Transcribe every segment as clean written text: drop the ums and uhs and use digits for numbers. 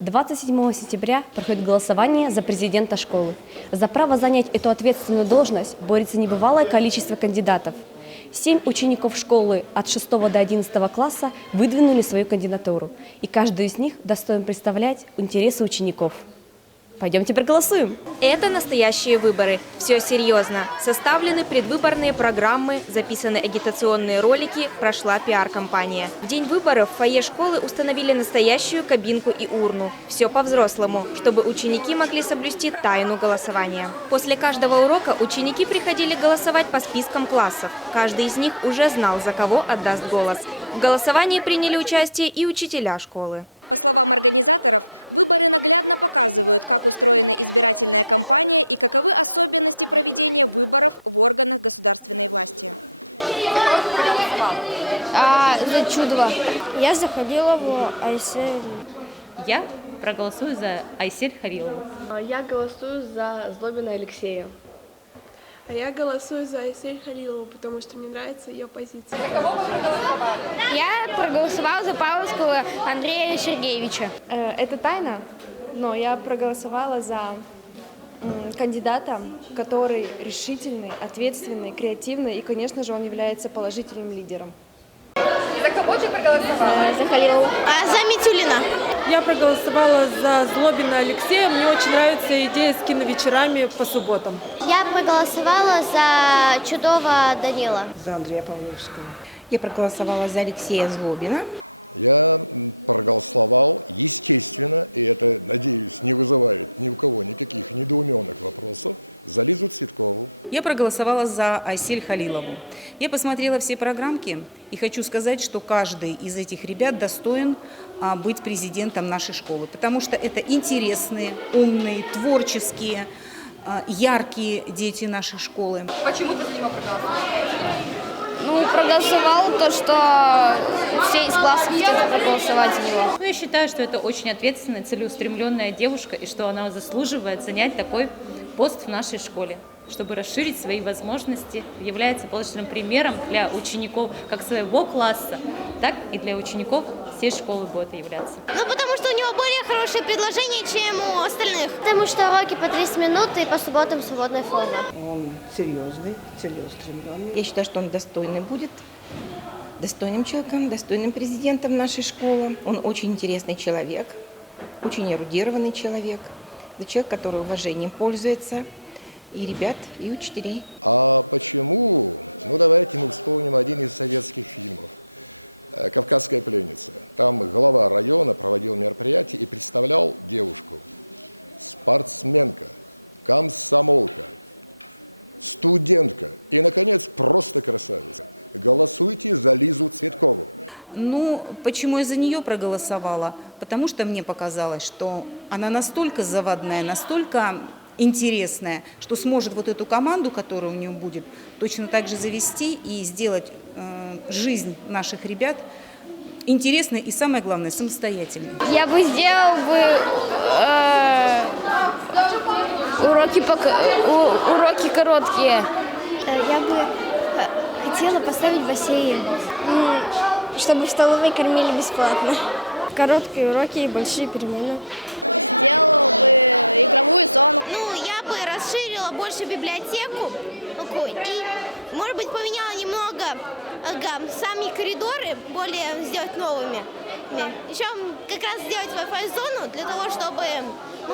27 сентября проходит голосование за президента школы. За право занять эту ответственную должность борется небывалое количество кандидатов. 7 учеников школы от 6 до 11 класса выдвинули свою кандидатуру, и каждый из них достоин представлять интересы учеников. Пойдемте проголосуем. Это настоящие выборы. Все серьезно. Составлены предвыборные программы, записаны агитационные ролики, прошла пиар-компания. В день выборов в фойе школы установили настоящую кабинку и урну. Все по-взрослому, чтобы ученики могли соблюсти тайну голосования. После каждого урока ученики приходили голосовать по спискам классов. Каждый из них уже знал, за кого отдаст голос. В голосовании приняли участие и учителя школы. За Чудова. Я за Халилову, Айсель. Я проголосую за Айсель Харилову. Я голосую за Злобина Алексея. А я голосую за Айсель Халилову, потому что мне нравится ее позиция. Я проголосовала за Павловского Андрея Сергеевича. Это тайна, но я проголосовала за кандидата, который решительный, ответственный, креативный и, конечно же, он является положительным лидером. За кого ты проголосовала? За Халилову. За Митюлина. Я проголосовала за Злобина Алексея. Мне очень нравится идея с киновечерами по субботам. Я проголосовала за Чудова Данила. За Андрея Павловского. Я проголосовала за Алексея Злобина. Я проголосовала за Айсель Халилову. Я посмотрела все программки и хочу сказать, что каждый из этих ребят достоин быть президентом нашей школы, потому что это интересные, умные, творческие, яркие дети нашей школы. Почему ты за него проголосовала? Проголосовала то, что все из класса хотят проголосовать за него. Я считаю, что это очень ответственная, целеустремленная девушка, и что она заслуживает занять такой пост в нашей школе, чтобы расширить свои возможности, является положительным примером для учеников как своего класса, так и для учеников всей школы будет являться. Потому что у него более хорошее предложение, чем у остальных. Потому что уроки по 30 минут и по субботам свободная форма. Он серьезный, целеустремленный. Я считаю, что он достойный будет, достойным человеком, достойным президентом нашей школы. Он очень интересный человек, очень эрудированный человек. Это человек, который уважением пользуется и ребят, и учителей. Почему я за нее проголосовала? Потому что мне показалось, что она настолько заводная, настолько интересная, что сможет вот эту команду, которая у нее будет, точно так же завести и сделать жизнь наших ребят интересной и, самое главное, самостоятельной. Я бы сделал уроки короткие. Я бы хотела поставить бассейн, чтобы в столовой кормили бесплатно. Короткие уроки и большие перемены. Я бы расширила больше библиотеку и, может быть, поменяла немного сами коридоры, более сделать новыми. Еще как раз сделать Wi-Fi зону для того, чтобы,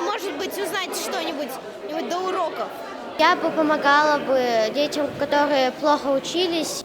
может быть, узнать что-нибудь до уроков. Я бы помогала детям, которые плохо учились.